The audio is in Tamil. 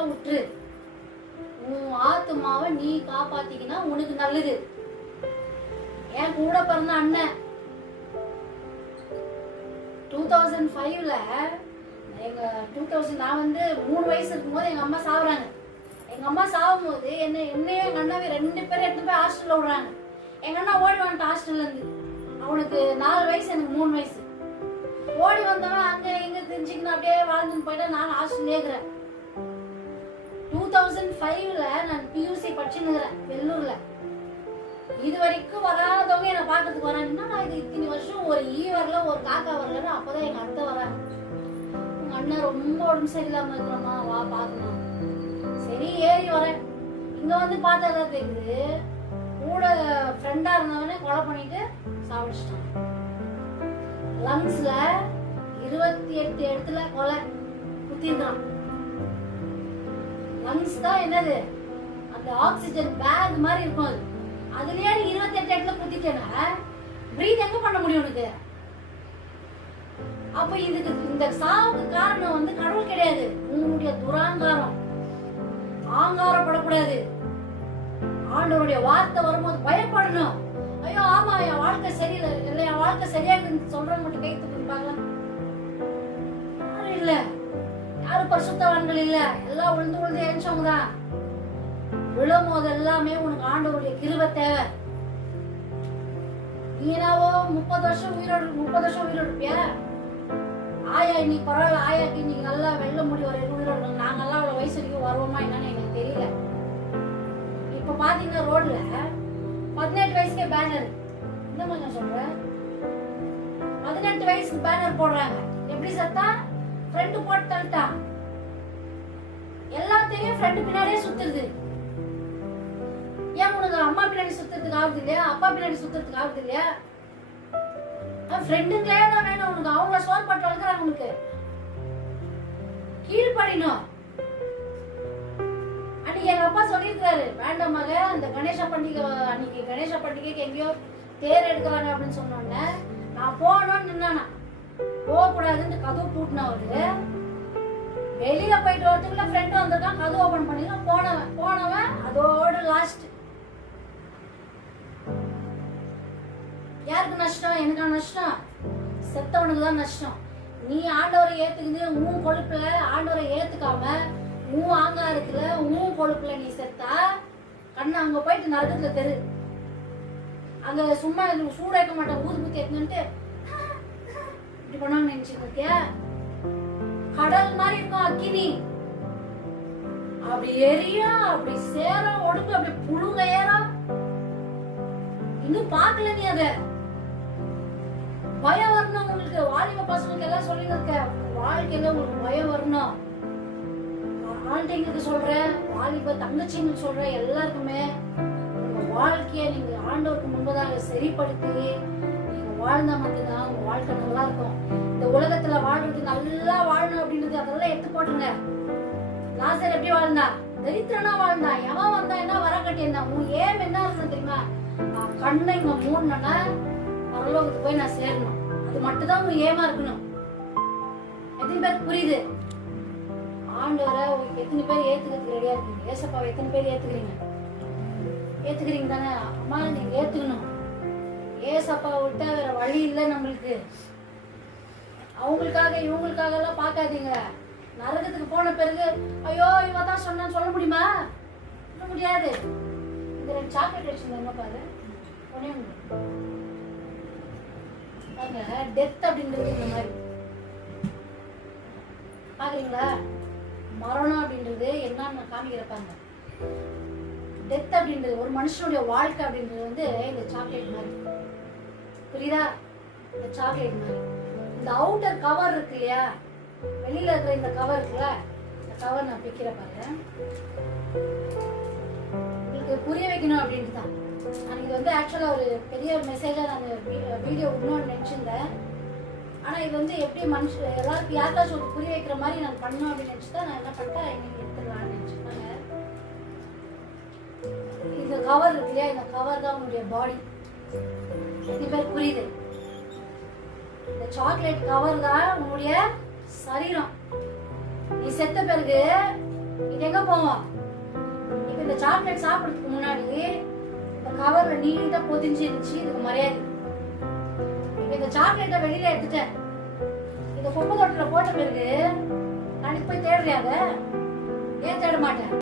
விட்டுரு. உன் ஆத்துமாவை நீ காப்பாத்திக்கினா உனக்கு நல்லது. என் கூட பிறந்த அண்ணன் 2005ல நான் வந்து 3 வயசு இருக்கும்போது எங்க அம்மா சாவுறாங்க. எங்க அம்மா சாவும் போது என்னையும் எங்க அண்ணாவே 2 பேரும் எடுத்து போய் ஹாஸ்டல்ல விடுறாங்க. எங்க அண்ணா ஓடி வந்துட்டு ஹாஸ்டல்ல இருந்து. அவனுக்கு 4 வயசு, எனக்கு 3 வயசு. ஓடி வந்தவன் அங்க இங்க தெரிஞ்சுக்கணும் அப்படியே வாழ்ந்துன்னு போயிட்டா. நான் ஹாஸ்டல்லே இருக்கிறேன். 2005ல நான் பியூசி படிச்சுன்னுக்கிறேன் வெள்ளூர்ல. இது வரைக்கும் வராதவங்க என்ன பாக்கிறதுக்கு வராங்கன்னா, நான் இது இத்தனை வருஷம் ஒரு ஈ வரல, ஒரு காக்கா வரலன்னு அப்பதான் எங்க அத்தை வராங்க. உங்க அண்ணன் ரொம்ப உடம்பு சரியில்லாம இருக்கிறோமா, வா பாக்கணும். சரி ஏறி வரேன். இங்க வந்து பார்த்தா தெரியுது, கூட ஃப்ரெண்டா இருந்தவனே கொலை பண்ணிட்டு சாப்பிடுச்சிட்டான். லங்ஸ்ல 28 இடத்துல கொலை குத்திருக்கான். லங்ஸ் தான் என்னது, அந்த ஆக்சிஜன் பேக் மாதிரி இருக்கும். அது அதுலயே 28 இடத்துல குத்திட்டேன்னா பிரீத் எங்க பண்ண முடியும் உனக்கு? அப்ப இதுக்கு இந்த சாவுக்கு காரணம் வந்து கடவுள் கிடையாது, உன்னுடைய துராங்காரம். ஆங்காரப்படக்கூடாது. ஆண்டவருடைய வார்த்தை வரும்போது பயப்படணும். ஐயோ ஆமா என் வாழ்க்கை சரியில்லை, இல்லை என் வாழ்க்கை சரியா இருக்குன்னு சொல்றவங்க மட்டும் கை தூக்கி பார்க்கலாம். யாரும் இல்ல, யாரும் பரிசுத்தவான்கள் இல்ல, எல்லாம் விழுந்து எழுந்தவங்க தான். விழும் போது எல்லாமே உனக்கு ஆண்டவருடைய கிருபை தேவை. நீனாவோ 30 வருஷம் உயிரோடு இருப்பியா? ஆயா இன்னைக்கு பரவாயில்ல, ஆயாக்கு இன்னைக்கு நல்லா வெள்ள முடி வர உயிரோடு. நாங்கெல்லாம் அவ்வளவு வயசு வரைக்கும் வருவோமா என்னன்னு எனக்கு தெரியல. இப்ப பாத்தீங்கன்னா ரோட்ல 18 வயசுக்கே பேனர். என்ன கொஞ்சம் சொல்றேன், 18 வயசுக்கு பேனர் போடுறாங்க. எப்படி சத்தா? ஃப்ரெண்டு போட்டு தள்ளிட்டான். எல்லாத்தையும் ஃப்ரெண்டு பின்னாடியே சுத்துறது. ஏன் உனக்கு அம்மா பின்னாடி சுத்துறதுக்கு ஆகுது இல்லையா, அப்பா பின்னாடி சுத்துறதுக்கு ஆகுது இல்லையா? ஃப்ரெண்டுங்களே தான் வேணும் உனக்கு. அவங்க சோல் பட்டு வளர்க்குறாங்க உனக்கு. கீழ்படினும். அன்னைக்கு எங்க அப்பா சொல்லியிருக்காரு, வேண்டாம் மக அந்த கணேச பண்டிகை, அன்னைக்கு கணேச பண்டிகைக்கு எங்கேயோ தேர் எடுக்கிறாங்க அப்படின்னு சொன்னோன்னே நான் போகணும்னு நின்னானா. போக கூடாதுன்னு கதவு பூட்டினவரு வெளியில போயிட்டு வரதுக்குள்ள ஃப்ரெண்ட் வந்திருக்கான். கதவு ஓபன் பண்ணிக்கலாம். போனவன் அதோட லாஸ்ட். யாருக்கு நஷ்டம்? எனக்கு நஷ்டம். செத்தவனுக்கு தான் நஷ்டம். நீ ஆண்டவரை ஏத்துக்குது, உன் கொழுப்புல ஆண்டவரை ஏத்துக்காம உன் ஆங்காரத்துல உன் கொழுப்புல நீ செத்தா கண்ணு அங்க போயிட்டு நரகத்துல தெரு. அங்க சும்மா சூடாக்க மாட்டேன், ஊதுபத்தி ஏத்துனுட்டு இப்படி பண்ணாங்க நினைச்சுட்டு இருக்கியா? கடல் மாதிரி இருக்கும் அக்கினி. அப்படி எரியும், அப்படி சேரும் உடம்பு, அப்படி புழுங்க ஏறும். இன்னும் பாக்கல நீ அத. பயம் வரணும் உங்களுக்கு. வாலிப பசங்களுக்கு எல்லாம் சொல்லி இருக்க, வாழ்க்கையில உங்களுக்கு பயம் வரணும். ஆண்டைங்களுக்கு சொல்றேன், வாலிப தங்கச்சிங்களுக்கு சொல்றேன், எல்லாருக்குமே உங்க வாழ்க்கைய நீங்க ஆண்டவருக்கு முன்பதாக சரிப்படுத்தி நீங்க வாழ்ந்தா மட்டும்தான் உங்க வாழ்க்கை நல்லா இருக்கும். இந்த உலகத்துல வாழ்றது நல்லா வாழணும் அப்படின்றது அதெல்லாம் எடுத்து போட்டுருங்க. லாசர் எப்படி வாழ்ந்தா? தரித்திரனா வாழ்ந்தா. எவன் வந்தா என்ன வர கட்டியிருந்தான். உன் ஏம் என்ன இருக்கணும் தெரியுமா? கண்ணை இங்க மூடணும்னா பரலோகத்துக்கு போய் நான் சேரணும். அது மட்டும் தான் உன் ஏமா இருக்கணும். எத்தனை பேருக்கு புரியுது? ஆண்டவரை எத்தனை பேர் ஏத்துக்கிறதுக்கு ரெடியா இருக்கீங்க? ஏசப்பாவை எத்தனை பேர் ஏத்துக்கிறீங்க? ஏத்துக்கிறீங்க தானே? அம்மா நீங்க ஏத்துக்கணும். ஏசப்பா விட்டா வேற வழி இல்லை நம்மளுக்கு. அவங்களுக்காக இவங்களுக்காக எல்லாம் பாக்காதீங்க. நரகத்துக்கு போன பிறகு ஐயோ இவ தான் சொன்னான்னு சொல்ல முடியுமா? சொல்ல முடியாது. இந்த 2 சாக்லேட் வச்சிருந்தேன், என்ன பாரு ஒன்னே டெத் அப்படின்றது இந்த மாதிரி பாக்குறீங்களா? மரணம் அப்படின்றது என்னன்னு காமிக்கிறப்பாங்க. டெத் அப்படின்றது ஒரு மனுஷனுடைய வாழ்க்கை அப்படின்றது வந்து இந்த சாக்லேட் மாதிரி. புரியுதா? இந்த சாக்லேட் மாதிரி இந்த அவுட்டர் கவர் இருக்கு இல்லையா, வெளியில இருக்கிற இந்த கவர் இருக்குல்ல, இந்த கவர் நான் பிக்கிற பாருங்க, உங்களுக்கு புரிய வைக்கணும் அப்படின்ட்டு தான். இது வந்து ஆக்சுவலா ஒரு பெரிய மெசேஜா நான் வீடியோ இன்னொன்று நினைச்சிருந்தேன். ஆனா இது வந்து எப்படி மனுஷன் எல்லாருக்கும் யாருக்காச்சும் ஒரு புரிய வைக்கிற மாதிரி நான் பண்ணணும் அப்படின்னு நினைச்சுதான் நான் என்ன பண்ணிட்டேன், இன்னைக்கு எடுத்துடலாம்னு நினைச்சுட்டாங்க. இந்த கவர் இருக்கு இல்லையா, இந்த கவர் தான் உங்களுடைய பாடி. எத்தனை பேர் புரியுது? இந்த சாக்லேட் கவர் தான் உங்களுடைய சரீரம். நீ செத்த பிறகு இது எங்க போவோம்? இப்ப இந்த சாக்லேட் சாப்பிடறதுக்கு முன்னாடி இந்த கவர்ல நீட்டா பொதிஞ்சு இருந்துச்சு, இதுக்கு மரியாதை. இப்ப இந்த சாக்லேட்டை வெளியில எடுத்துட்டேன், இந்த குப்பை தொட்டில போட்ட பிறகு நாளைக்கு போய் தேடுறியாத? ஏன் தேட மாட்டேன்?